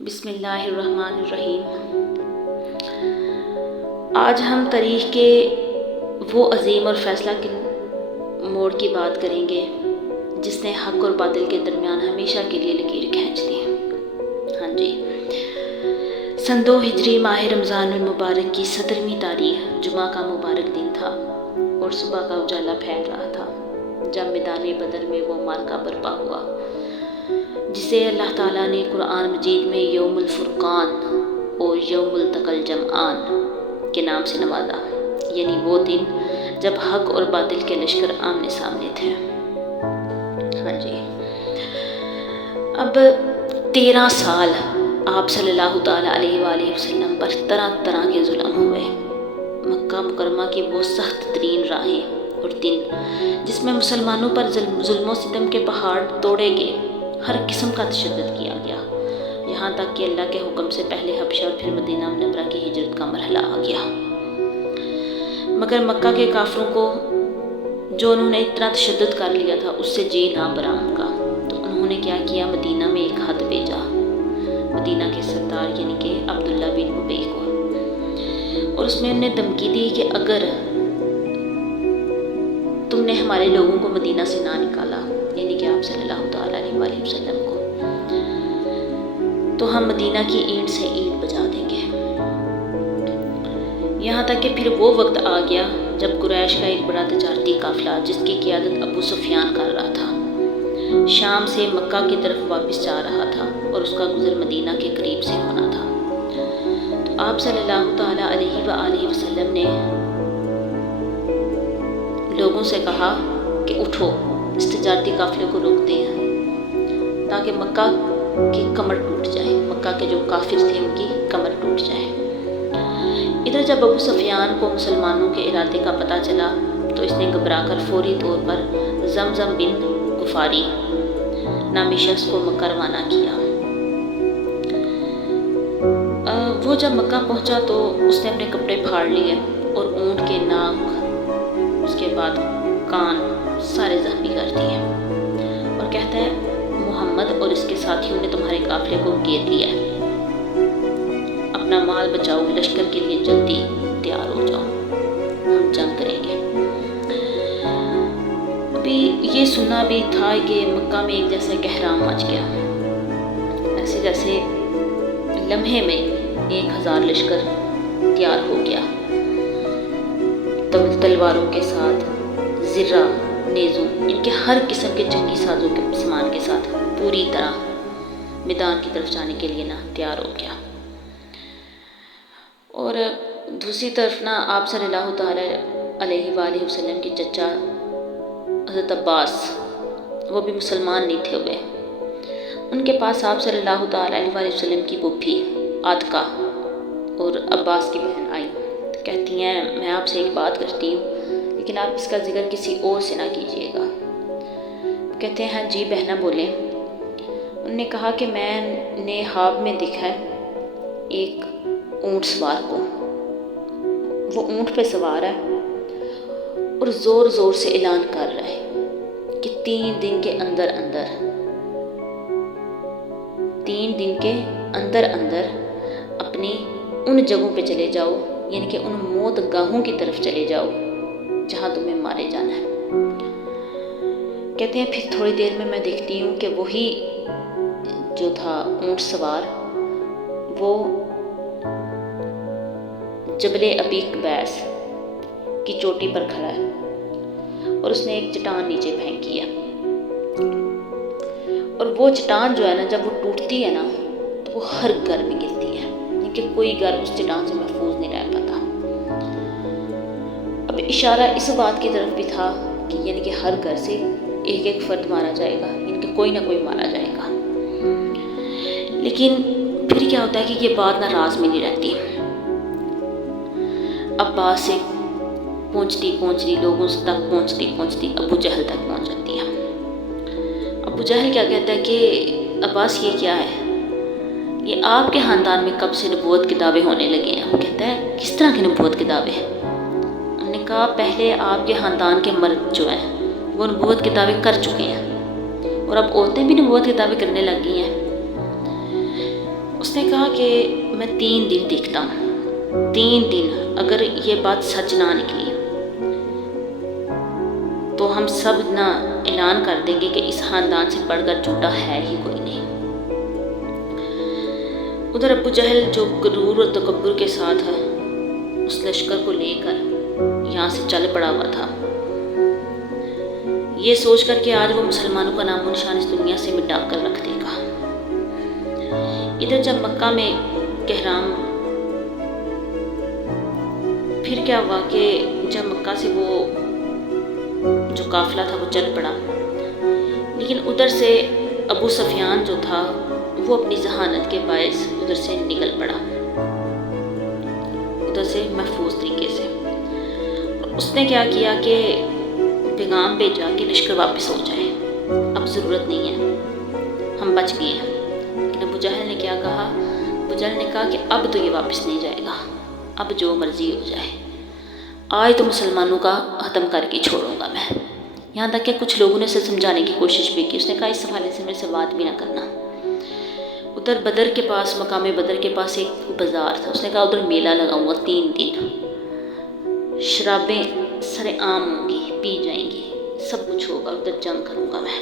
بسم اللہ الرحمن الرحیم۔ آج ہم تاریخ کے وہ عظیم اور فیصلہ کن موڑ کی بات کریں گے جس نے حق اور باطل کے درمیان ہمیشہ کے لیے لکیر کھینچ دی۔ ہاں جی، سن 2 ہجری ماہ رمضان المبارک کی 17ویں تاریخ جمعہ کا مبارک دن تھا اور صبح کا اجالا پھیل رہا تھا جب میدان بدر میں وہ معرکہ برپا ہوا جسے اللہ تعالیٰ نے قرآن مجید میں یوم الفرقان اور یوم التقى الجمعان کے نام سے نوازا، یعنی وہ دن جب حق اور باطل کے لشکر آمنے سامنے تھے۔ ہاں جی، اب 13 سال آپ صلی اللہ تعالیٰ علیہ وآلہ وسلم پر طرح طرح کے ظلم ہوئے۔ مکہ مکرمہ کی وہ سخت ترین راہیں اور دن جس میں مسلمانوں پر ظلم و ستم کے پہاڑ توڑے گئے، ہر قسم کا تشدد کیا گیا، یہاں تک کہ اللہ کے حکم سے پہلے حبشہ اور پھر مدینہ منورہ کی ہجرت کا مرحلہ آ گیا۔ مگر مکہ کے کافروں کو جو انہوں نے اتنا تشدد کر لیا تھا اس سے جی نہ بھرا ان کا، تو انہوں نے کیا کیا، مدینہ میں ایک خط بھیجا مدینہ کے سردار یعنی کہ عبداللہ بن ابی کو، اور اس میں انہیں دھمکی دی کہ اگر تم نے ہمارے لوگوں کو مدینہ سے نہ نکالا، یعنی کہ آپ صلی اللہ تعالیٰ علیہ وآلہ وسلم کو، تو ہم مدینہ کی اینٹ سے اینٹ بجا دیں گے۔ یہاں تک کہ پھر وہ وقت آ گیا جب قریش کا ایک بڑا تجارتی قافلہ جس کی قیادت ابو سفیان کر رہا تھا، شام سے مکہ کی طرف واپس جا رہا تھا اور اس کا گزر مدینہ کے قریب سے ہونا تھا۔ تو آپ صلی اللہ تعالیٰ علیہ وآلہ وسلم نے لوگوں سے کہا کہ اٹھو، اس تجارتی قافلے کو روکتے ہیں تاکہ مکہ کی کمر ٹوٹ جائے، مکہ کے جو کافر تھے ان کی کمر ٹوٹ جائے۔ ادھر جب ابو سفیان کو مسلمانوں کے ارادے کا پتہ چلا تو اس نے گھبرا کر فوری طور پر زمزم بن غفاری نامی شخص کو مکہ روانہ کیا۔ وہ جب مکہ پہنچا تو اس نے اپنے کپڑے پھاڑ لیے اور اونٹ کے ناک، اس کے بعد کان سارے زخمی کر دیے، اور کہتا ہے محمد اور اس کے ساتھیوں نے تمہارے قافلے کو گھیر لیا ہے، اپنا مال بچاؤ، لشکر کے لیے جلدی تیار ہو جاؤ، ہم جنگ کریں گے۔ ابھی یہ سننا بھی تھا کہ مکہ میں ایک جیسے کہرام مچ گیا، ایسے جیسے لمحے میں 1000 لشکر تیار ہو گیا، تلواروں کے ساتھ، زرہ، نیزوں، ان کے ہر قسم کے جنگی سازوں کے سامان کے ساتھ پوری طرح میدان کی طرف جانے کے لیے تیار ہو گیا۔ اور دوسری طرف آپ صلی اللہ تعالیٰ علیہ وآلہ وسلم کے چچا حضرت عباس، وہ بھی مسلمان نہیں تھے ہوئے، ان کے پاس آپ صلی اللہ تعالیٰ علیہ وآلہ وسلم کی پھوپھی عاتقہ اور عباس کی بہن آئی، کہتی ہیں میں آپ سے ایک بات کرتی ہوں لیکن آپ اس کا ذکر کسی اور سے نہ کیجیے گا۔ کہتے ہیں ہاں جی بہنا بولیں۔ انہوں نے کہا کہ میں نے خواب میں دیکھا ہے ایک اونٹ سوار کو، وہ اونٹ پہ سوار ہے اور زور زور سے اعلان کر رہا ہے کہ 3 دن کے اندر اندر اپنی ان جگہوں پہ چلے جاؤ، یعنی کہ ان موت گاہوں کی طرف چلے جاؤ جہاں تمہیں مارے جانا ہے۔ کہتے ہیں پھر تھوڑی دیر میں دیکھتی ہوں کہ وہی جو تھا اونٹ سوار وہ جبل ابی قبیس کی چوٹی پر کھڑا ہے اور اس نے ایک چٹان نیچے پھینکی ہے، اور وہ چٹان جو ہے نا جب وہ ٹوٹتی ہے نا تو وہ ہر گھر میں گرتی ہے، کیونکہ کوئی گھر اس چٹان سے محفوظ نہیں رہ پاتا۔ اب اشارہ اس بات کی طرف بھی تھا کہ یعنی کہ ہر گھر سے ایک ایک فرد مارا جائے گا، یعنی کہ کوئی نہ کوئی مارا جائے گا۔ لیکن پھر کیا ہوتا ہے کہ یہ بات راز میں نہیں رہتی، عباس سے پہنچتی لوگوں تک پہنچتی ابو جہل تک پہنچ جاتی ہے۔ ابو جہل کیا کہتا ہے کہ عباس یہ کیا ہے، یہ آپ کے خاندان میں کب سے نبوت کے دعوے ہونے لگے ہیں؟ وہ کہتا ہے کس طرح کے نبوت کے دعوے؟ انہوں نے کہا پہلے آپ کے خاندان کے مرد جو ہیں وہ نبوت کے دعوے کر چکے ہیں، اور اب عورتیں بھی نبوت کے دعوے کرنے لگ گئی ہیں۔ اس نے کہا کہ میں 3 دن دیکھتا ہوں، 3 دن اگر یہ بات سچ نہ نکلی تو ہم سب نہ اعلان کر دیں گے کہ اس خاندان سے بڑھ کر جھوٹا ہے ہی کوئی نہیں۔ ادھر ابو جہل جو غرور اور تکبر کے ساتھ اس لشکر کو لے کر یہاں سے چل پڑا ہوا تھا، یہ سوچ کر کہ آج وہ مسلمانوں کا نام و نشان اس دنیا سے مٹا کر رکھ دے گا۔ ادھر جب مکہ میں احرام، پھر کیا ہوا کہ جب مکہ سے وہ جو قافلہ تھا وہ چل پڑا، لیکن ادھر سے ابو سفیان جو تھا وہ اپنی ذہانت کے باعث ادھر سے نکل پڑا، ادھر سے محفوظ طریقے سے۔ اس نے کیا کیا کہ پیغام بھیجا کہ لشکر واپس ہو جائے، اب ضرورت نہیں ہے، ہم بچ گئے ہیں۔ لیکن ابو جہل نے کیا کہا؟ ابو جہل نے کہا کہ اب تو یہ واپس نہیں جائے گا، اب جو مرضی ہو جائے، آج تو مسلمانوں کا ختم کر کے چھوڑوں گا میں۔ یہاں تک کہ کچھ لوگوں نے اسے سمجھانے کی کوشش بھی کی، اس نے کہا اس حوالے سے میرے سے بات بھی نہ کرنا۔ ادھر بدر کے پاس، مقام بدر کے پاس ایک بازار تھا، اس نے کہا ادھر میلہ لگاؤں گا 3 دن، شرابیں سر عام ہوں گی، پی جائیں گی، سب کچھ ہوگا، ادھر جنگ کروں گا میں۔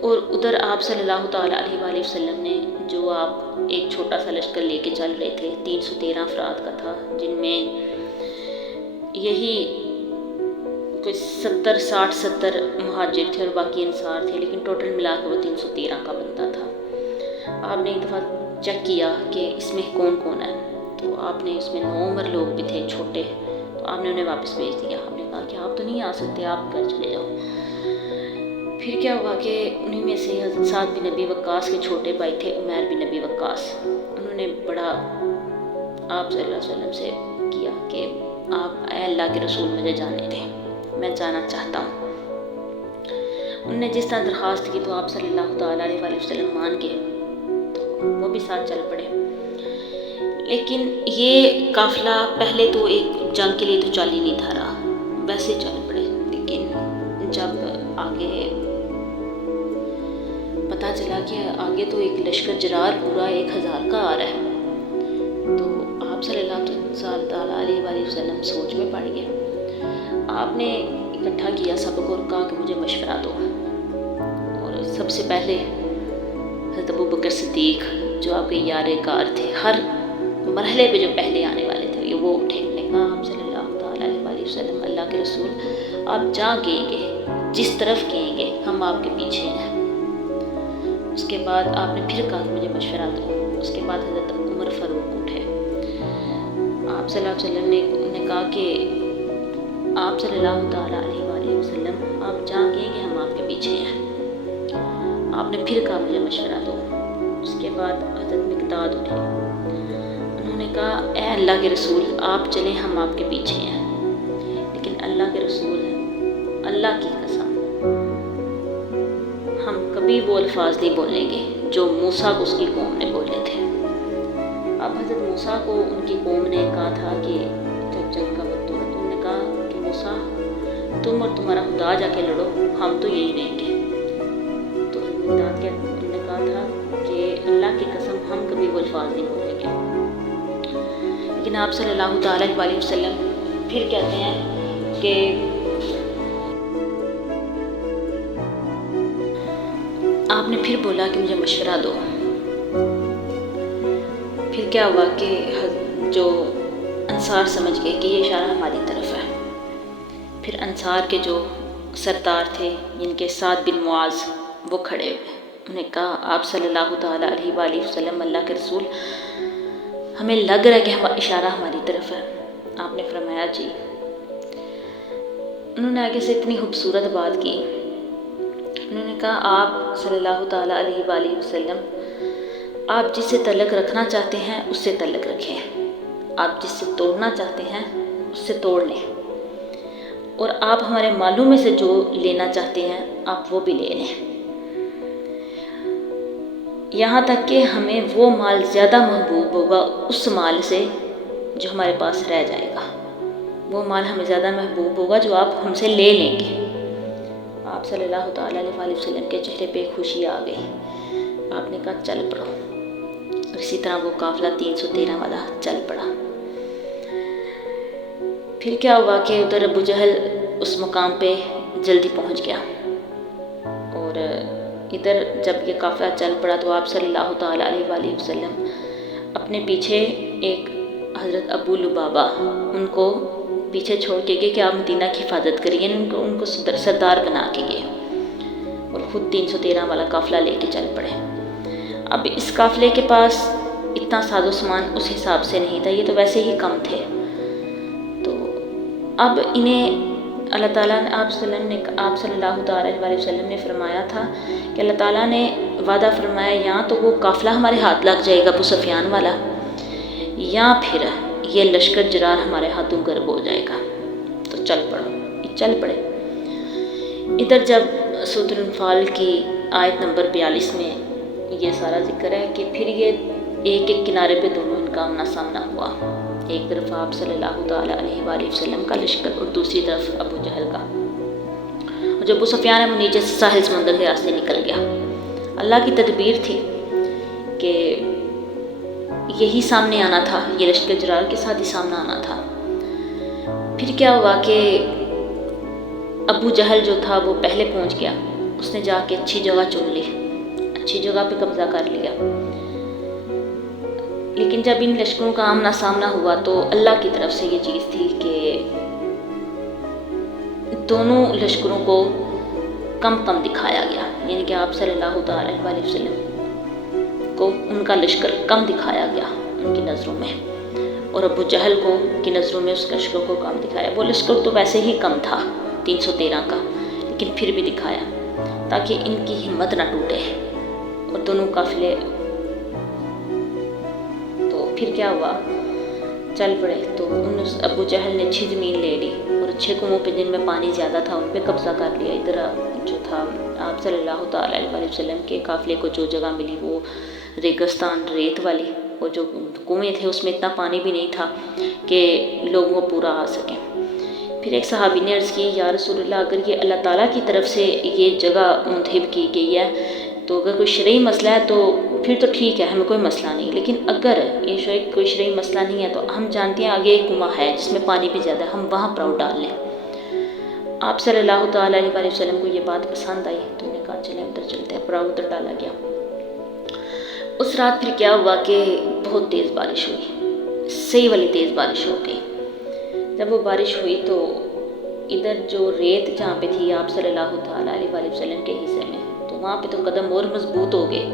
اور ادھر آپ صلی اللہ تعالیٰ علیہ وآلہ وسلم نے جو آپ ایک چھوٹا سا لشکر لے کے چل رہے تھے، 313 افراد کا تھا، جن میں یہی کوئی 70 مہاجر تھے اور باقی انصار تھے، لیکن ٹوٹل ملا کے وہ 313 کا بنتا تھا۔ آپ نے ایک دفعہ چیک کیا کہ اس میں کون کون ہے، تو آپ نے اس میں 9 عمر لوگ بھی تھے چھوٹے، تو آپ نے انہیں واپس بھیج دیا۔ آپ نے کہا کہ آپ تو نہیں آ سکتے، آپ گھر چلے جاؤ۔ پھر کیا ہوا کہ انہیں میں سے حضرت سعد بن ابی وقاص کے چھوٹے بھائی تھے عمیر بن ابی وقاص، انہوں نے بڑا آپ صلی اللہ علیہ وسلم سے کیا کہ آپ اے اللہ کے رسول مجھے جانے دیں، میں جانا چاہتا ہوں۔ انہوں نے جس طرح درخواست کی تو آپ صلی اللہ تعالیٰ علیہ وآلہ وسلم مان گئے، تو وہ بھی ساتھ چل پڑے۔ لیکن یہ قافلہ پہلے تو ایک جنگ کے لیے تو چل ہی نہیں تھا رہا، ویسے چل پڑے، لیکن جب آگے پتہ چلا کہ آگے تو ایک لشکر جرار پورا 1000 کا آ رہا ہے، تو آپ صلی اللہ تعالیٰ علیہ وآلہ وسلم سوچ میں پڑ گئے۔ آپ نے اکٹھا کیا سب کو اور کہا کہ مجھے مشورہ دو، اور سب سے پہلے حضرت ابو بکر صدیق جو آپ کے یار کار تھے، ہر مرحلے پہ جو پہلے آنے والے تھے وہ اٹھے۔ انہوں نے کہا آپ صلی اللہ تعالیٰ علیہ وآلہ وسلم، اللہ کے رسول آپ جہاں کہیں گے، جس طرف کہیں گے، ہم آپ کے پیچھے ہیں۔ اس کے بعد آپ نے پھر کہا کہ مجھے مشورہ دو۔ اس کے بعد حضرت عمر فاروق اٹھے۔ آپ صلی اللہ علیہ وسلم نے کہا کہ آپ صلی اللہ تعالیٰ علیہ وآلہ وسلم آپ جہاں کہیں گے ہم آپ کے پیچھے ہیں۔ آپ نے پھر کہا مجھے مشورہ دو۔ اس کے بعد حضرت مقداد اٹھے، انہوں نے کہا اے اللہ کے رسول آپ چلیں، ہم آپ کے پیچھے ہیں، لیکن اللہ کے رسول اللہ کی قسم ہم کبھی وہ الفاظ نہیں بولیں گے جو موسیٰ کو اس کی قوم نے بولے تھے۔ اب حضرت موسیٰ کو ان کی قوم نے کہا تھا کہ جب جنگ کا وقت ہوا تو انہوں نے کہا کہ موسیٰ تم اور تمہارا خدا جا کے لڑو، ہم تو یہی رہیں گے۔ تو حضرت مقداد انہوں نے کہا تھا کہ اللہ کی قسم ہم کبھی وہ الفاظ نہیں بولیں گے۔ لیکن آپ صلی اللہ تعالیٰ علیہ وسلم پھر کہتے ہیں کہ آپ نے پھر بولا کہ مجھے مشورہ دو۔ پھر کیا ہوا کہ جو انصار سمجھ گئے کہ یہ اشارہ ہماری طرف ہے۔ پھر انصار کے جو سردار تھے جن کے سعد بن معاذ وہ کھڑے ہوئے، انہوں نے کہا آپ صلی اللہ تعالیٰ علیہ وآلہ وسلم، اللہ کے رسول ہمیں لگ رہا ہے کہ اشارہ ہماری طرف ہے۔ آپ نے فرمایا جی۔ انہوں نے آگے سے اتنی خوبصورت بات کی، انہوں نے کہا آپ صلی اللہ تعالیٰ علیہ وآلہ وسلم آپ جس سے تعلق رکھنا چاہتے ہیں اس سے تعلق رکھیں، آپ جس سے توڑنا چاہتے ہیں اس سے توڑ لیں، اور آپ ہمارے مالوں میں سے جو لینا چاہتے ہیں آپ وہ بھی لے لیں، یہاں تک کہ ہمیں وہ مال زیادہ محبوب ہوگا اس مال سے جو ہمارے پاس رہ جائے گا، وہ مال ہمیں زیادہ محبوب ہوگا جو آپ ہم سے لے لیں گے۔ آپ صلی اللہ تعالیٰ علیہ وآلہ وسلم کے چہرے پہ خوشی آ گئی۔ آپ نے کہا چل پڑو۔ اور اسی طرح وہ قافلہ 313 والا چل پڑا۔ پھر کیا ہوا کہ ادھر ابو جہل اس مقام پہ جلدی پہنچ گیا، اور ادھر جب یہ قافلہ چل پڑا تو آپ صلی اللہ تعالیٰ علیہ وآلہ وسلم اپنے پیچھے ایک حضرت ابو لبابہ ان کو پیچھے چھوڑ کے گئے کہ آپ مدینہ کی حفاظت کریے، ان کو سردار بنا کے گئے، اور خود 313 والا قافلہ لے کے چل پڑے۔ اب اس قافلے کے پاس اتنا ساز و سامان اس حساب سے نہیں تھا، یہ تو ویسے ہی کم تھے۔ تو اب انہیں اللہ تعالیٰ نے آپ صلی اللہ تعالیٰ علیہ وسلم نے فرمایا تھا کہ اللہ تعالیٰ نے وعدہ فرمایا یا تو وہ قافلہ ہمارے ہاتھ لگ جائے گا ابو سفیان والا، یا پھر یہ لشکر جرار ہمارے ہاتھوں غرق ہو جائے گا۔ تو چل پڑے۔ ادھر جب سورۃ الانفال کی آیت نمبر 42 میں یہ سارا ذکر ہے کہ پھر یہ ایک ایک کنارے پہ دونوں ان کا آمنا سامنا ہوا، ایک طرف آپ صلی اللہ تعالیٰ علیہ وآلہ وسلم کا لشکر اور دوسری طرف ابو جہل کا، اور جب ابو سفیان ہے وہ نیچے سے ساحل سمندر کے راستے نکل گیا۔ اللہ کی تدبیر تھی کہ یہی سامنے آنا تھا، یہ لشکر جرار کے ساتھ ہی سامنا آنا تھا۔ پھر کیا ہوا کہ ابو جہل جو تھا وہ پہلے پہنچ گیا، اس نے جا کے اچھی جگہ چن لی، اچھی جگہ پہ قبضہ کر لیا۔ لیکن جب ان لشکروں کا آمنا سامنا ہوا تو اللہ کی طرف سے یہ چیز تھی کہ دونوں لشکروں کو کم دکھایا گیا، یعنی کہ آپ صلی اللہ تعالیٰ علیہ وسلم کو ان کا لشکر کم دکھایا گیا ان کی نظروں میں، اور ابو جہل کی نظروں میں اس لشکر کو کم دکھایا۔ وہ لشکر تو ویسے ہی کم تھا 313 کا، لیکن پھر بھی دکھایا تاکہ ان کی ہمت نہ ٹوٹے، اور دونوں قافلے تو پھر کیا ہوا، چل پڑے۔ تو ابو جہل نے اچھی زمین لے لی اور اچھے کنووں پہ جن میں پانی زیادہ تھا ان پہ قبضہ کر لیا۔ ادھر جو تھا آپ صلی اللہ تعالیٰ علیہ وسلم کے قافلے کو جو جگہ ملی وہ ریگستان، ریت والی، وہ جو کنویں تھے اس میں اتنا پانی بھی نہیں تھا کہ لوگوں کو پورا آ سکیں۔ پھر ایک صحابی نے عرض کی یا رسول اللہ، اگر یہ اللہ تعالیٰ کی طرف سے یہ جگہ منتخب کی گئی ہے تو اگر کوئی شرعی مسئلہ ہے تو پھر تو ٹھیک ہے، ہمیں کوئی مسئلہ نہیں، لیکن اگر یہ کوئی شرعی مسئلہ نہیں ہے تو ہم جانتے ہیں آگے ایک کنواں ہے جس میں پانی بھی زیادہ ہے، ہم وہاں پراؤ ڈال لیں۔ آپ صلی اللہ تعالیٰ علیہ وسلم کو یہ بات پسند آئی تو انہوں نے کہا چلیں ادھر چلتے ہیں، پراؤ ادھر ڈالا گیا۔ اس رات پھر کیا ہوا کہ بہت تیز بارش ہوئی، صحیح والی تیز بارش ہو گئی۔ جب وہ بارش ہوئی تو ادھر جو ریت جہاں پہ تھی آپ صلی اللہ تعالیٰ علیہ وسلم کے حصے میں، تو وہاں پہ تو قدم اور مضبوط ہو گئے۔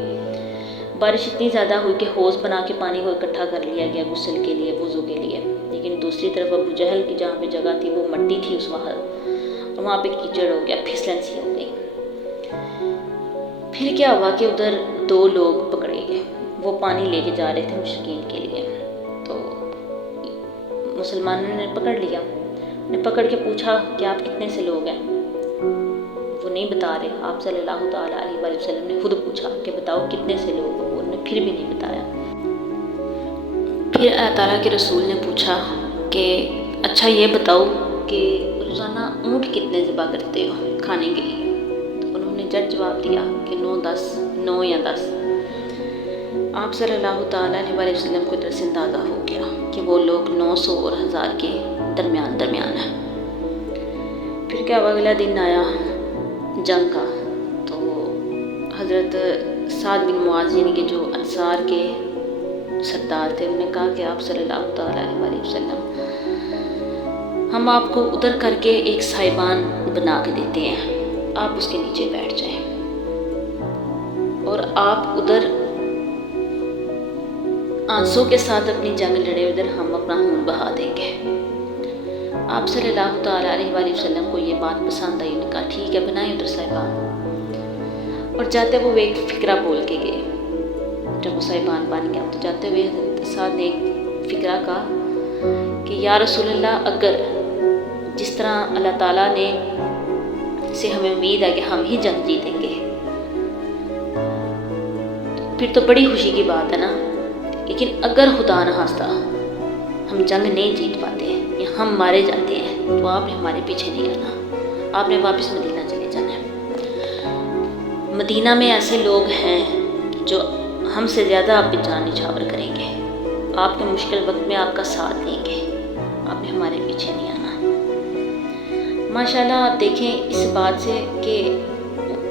بارش اتنی زیادہ ہوئی کہ حوض بنا کے پانی کو اکٹھا کر لیا گیا غسل کے لیے، وضو کے لیے، لیکن دوسری طرف ابو جہل کی جہاں پہ جگہ تھی وہ مٹی تھی اس وقت، اور وہاں پہ کیچڑ ہو گیا، پھسلن سی ہو گئی۔ پھر کیا ہوا کہ ادھر 2 لوگ پکڑے گئے، وہ پانی لے کے جا رہے تھے مشرکین کے لیے، تو مسلمانوں نے پکڑ لیا، نے پکڑ کے پوچھا کہ آپ کتنے سے لوگ ہیں، وہ نہیں بتا رہے۔ آپ صلی اللہ تعالیٰ علیہ وسلم نے خود پوچھا کہ بتاؤ کتنے سے لوگ ہو، انہوں نے پھر بھی نہیں بتایا۔ پھر اللہ تعالیٰ کے رسول نے پوچھا کہ اچھا یہ بتاؤ کہ روزانہ اونٹ کتنے ذبح کرتے ہو کھانے کے لیے؟ تو انہوں نے جٹ جواب دیا کہ 9 یا 10۔ آپ صلی اللہ تعالیٰ علیہ وسلم کو ادھر سے اندازہ ہو گیا کہ وہ لوگ 900 اور 1000 کے درمیان ہیں۔ پھر کیا ہوا، اگلا دن آیا جنگ کا، تو حضرت سعد بن معاذ یعنی کہ جو انصار کے سردار تھے، انہوں نے کہا کہ آپ صلی اللہ تعالیٰ علیہ وسلم ہم آپ کو ادھر کر کے ایک سائبان بنا کے دیتے ہیں، آپ اس کے نیچے بیٹھ جائیں اور آپ ادھر آنسوں کے ساتھ اپنی جنگ لڑے، ادھر ہم اپنا خون بہا دیں گے۔ آپ صلی اللہ تعالیٰ علیہ وسلم کو یہ بات پسند آئی، انہوں نے کہا ٹھیک ہے بنائیں ادھر صاحبان، اور جاتے وہ ایک فکرہ بول کے گئے۔ جب وہ صاحبان بن گیا تو جاتے ہوئے حضرت سعد نے ایک فکرہ کہا کہ یا رسول اللہ، اگر جس طرح اللہ تعالیٰ نے سے ہمیں امید ہے کہ ہم ہی جنگ جیتیں گے پھر تو بڑی خوشی کی بات ہے نا، لیکن اگر خدا نہ خواستہ ہم جنگ نہیں جیت پاتے یا ہم مارے جاتے ہیں تو آپ نے ہمارے پیچھے نہیں آنا، آپ نے واپس مدینہ چلے جانا ہے۔ مدینہ میں ایسے لوگ ہیں جو ہم سے زیادہ آپ پہ جان نچھاور کریں گے، آپ کے مشکل وقت میں آپ کا ساتھ دیں گے، آپ نے ہمارے پیچھے نہیں آنا۔ ماشاءاللہ آپ دیکھیں اس بات سے کہ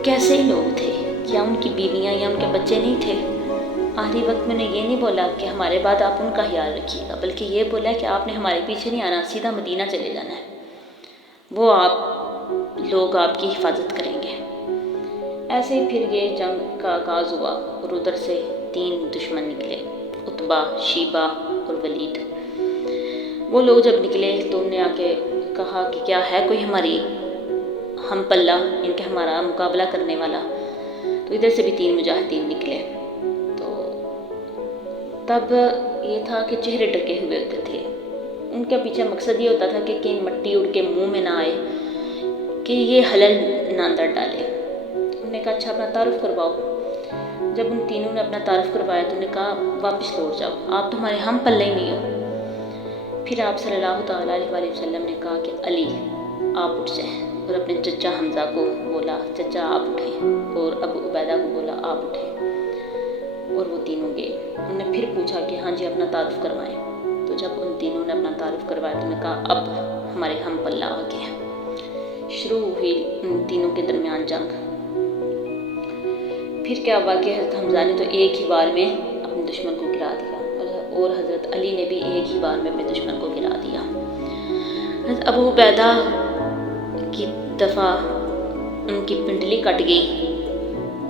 کیسے لوگ تھے، کیا ان کی بیویاں یا ان کے بچے نہیں تھے؟ آخری وقت میں نے یہ نہیں بولا کہ ہمارے بعد آپ ان کا خیال رکھیے گا، بلکہ یہ بولا کہ آپ نے ہمارے پیچھے نہیں آنا، سیدھا مدینہ چلے جانا ہے، وہ لوگ آپ کی حفاظت کریں گے۔ ایسے ہی پھر یہ جنگ کا آغاز ہوا اور ادھر سے 3 دشمن نکلے، عتبہ، شیبہ اور ولید۔ وہ لوگ جب نکلے تو انہوں نے آ کے کہا کہ کیا ہے کوئی ہماری ہم پلہ، ان کے ہمارا مقابلہ کرنے والا؟ تو ادھر سے بھی 3 مجاہدین نکلے۔ تو تب یہ تھا کہ چہرے ڈھکے ہوئے ہوتے تھے، ان کے پیچھے مقصد یہ ہوتا تھا کہ کہیں مٹی اڑ کے منہ میں نہ آئے، کہ یہ حلل نہ اندر ڈالے۔ انہوں نے کہا اچھا اپنا تعارف کرواؤ۔ جب ان تینوں نے اپنا تعارف کروایا تو انہوں نے کہا واپس لوٹ جاؤ، آپ تو ہمارے ہم پلے ہی نہیں ہو۔ پھر آپ صلی اللہ تعالیٰ علیہ وسلم نے کہا کہ علی آپ اٹھ جائیں، اور اپنے چچا حمزہ کو بولا چچا آپ اٹھیں، اور ابو عبیدہ کو بولا آپ اٹھیں، اور وہ تینوں گئے۔ انہوں نے پھر پوچھا کہ ہاں جی اپنا تعارف کروائیں۔ تو جب ان تینوں نے اپنا تعارف کروایا تو انہوں نے کہا اب ہمارے ہم پلہ آ گئے۔ شروع ہوئی ان تینوں کے درمیان جنگ۔ پھر کیا ہوا کہ حضرت حمزہ نے تو ایک ہی بار میں اپنے دشمن کو گرا دیا، اور حضرت علی نے بھی ایک ہی بار میں اپنے دشمن کو گرا دیا۔ حضرت ابو عبیدہ کی دفعہ ان کی پنڈلی کٹ گئی،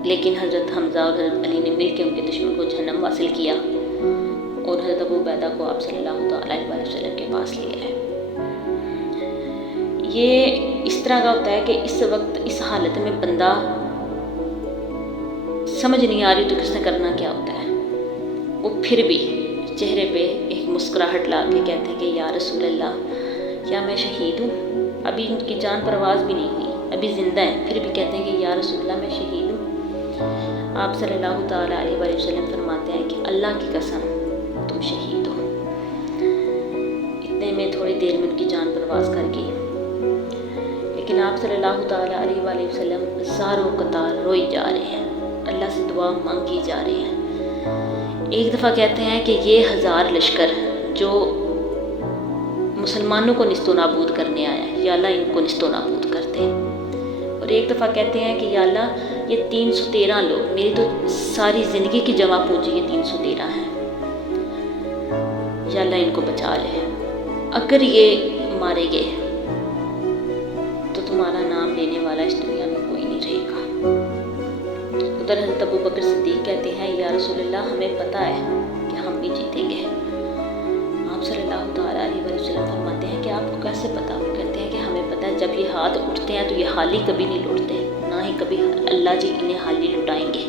لیکن حضرت حمزہ اور حضرت علی نے مل کے ان کے دشمن کو جہنم واصل کیا، اور حضرت ابو عبیدہ کو آپ صلی اللہ علیہ وسلم کے پاس لے گئے۔ یہ اس طرح کا ہوتا ہے کہ اس وقت اس حالت میں بندہ سمجھ نہیں آ رہی تو کس نے کرنا کیا ہوتا ہے، وہ پھر بھی چہرے پہ ایک مسکراہٹ لا کے کہتے ہیں کہ یا رسول اللہ کیا میں شہید ہوں؟ ابھی ان کی جان پرواز بھی نہیں ہوئی، ابھی زندہ ہیں، پھر بھی کہتے ہیں کہ یا رسول اللہ میں شہید ہوں۔ آپ صلی اللہ تعالیٰ علیہ وسلم فرماتے ہیں کہ اللہ کی قسم تم شہید ہو۔ اتنے میں تھوڑی دیر میں ان کی جان پرواز کر گئی، لیکن آپ صلی اللہ تعالیٰ علیہ وسلم زاروں قطار روئی جا رہے ہیں، اللہ سے دعا مانگی جا رہے ہیں۔ ایک دفعہ کہتے ہیں کہ یہ 1000 لشکر جو مسلمانوں کو نیست و نابود کرنے آیا ہے، یا اللہ ان کو نیست و نابود کر دے۔ اور ایک دفعہ کہتے ہیں کہ یا اللہ یہ 313 لوگ، میری تو ساری زندگی کی جمع پونجی یہ 313 ہیں، یا اللہ ان کو بچا لے، اگر یہ مارے گئے تو تمہارا نام لینے والا اس دنیا میں کوئی نہیں رہے گا۔ ادھر حضرت ابو بکر صدیق کہتے ہیں یا رسول اللہ ہمیں پتہ ہے کہ ہم بھی جیتیں گے۔ آپ صلی اللہ تعالیٰ علیہ وسلم فرماتے ہیں کہ آپ کو کیسے پتہ؟ وہ کہتے ہیں کہ ہمیں پتہ ہے جب یہ ہاتھ اٹھتے ہیں تو یہ حالی کبھی نہیں لوٹتے، نہ ہی کبھی اللہ جی انہیں حالی لٹائیں گے۔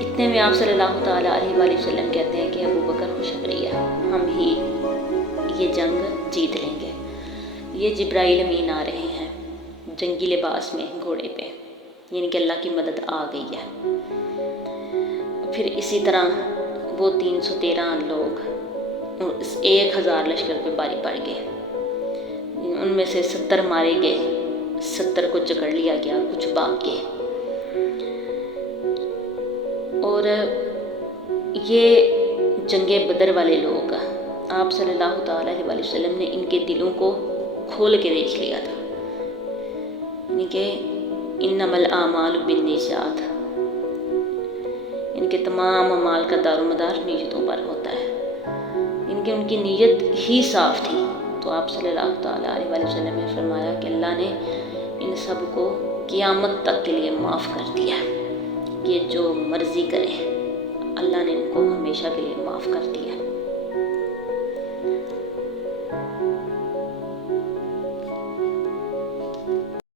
اتنے میں آپ صلی اللہ تعالیٰ علیہ وسلم کہتے ہیں کہ ابو بکر خوشخبری ہے، ہم ہی یہ جنگ جیت لیں گے۔ یہ جبرائیل امین آ رہے ہیں جنگی لباس میں گھوڑے پہ، یعنی کہ اللہ کی مدد آ گئی ہے۔ پھر اسی طرح وہ 313 لوگ اس 1000 لشکر پہ باری پڑ گئے، ان میں سے 70 مارے گئے، 70 کو جکڑ لیا گیا، کچھ بھاگ گئے۔ اور یہ جنگ بدر والے لوگ آپ صلی اللہ تعالیٰ علیہ وسلم نے ان کے دلوں کو کھول کے دیکھ لیا تھا، یعنی کہ انما الاعمال بالنیات، ان کے تمام اعمال کا دار و مدار نیتوں پر ہوتا ہے، ان کے ان کی نیت ہی صاف تھی۔ تو آپ صلی اللہ تعالیٰ علیہ وسلم نے فرمایا کہ اللہ نے ان سب کو قیامت تک کے لیے معاف کر دیا، یہ جو مرضی کرے اللہ نے ان کو ہمیشہ کے لیے معاف کر دیا۔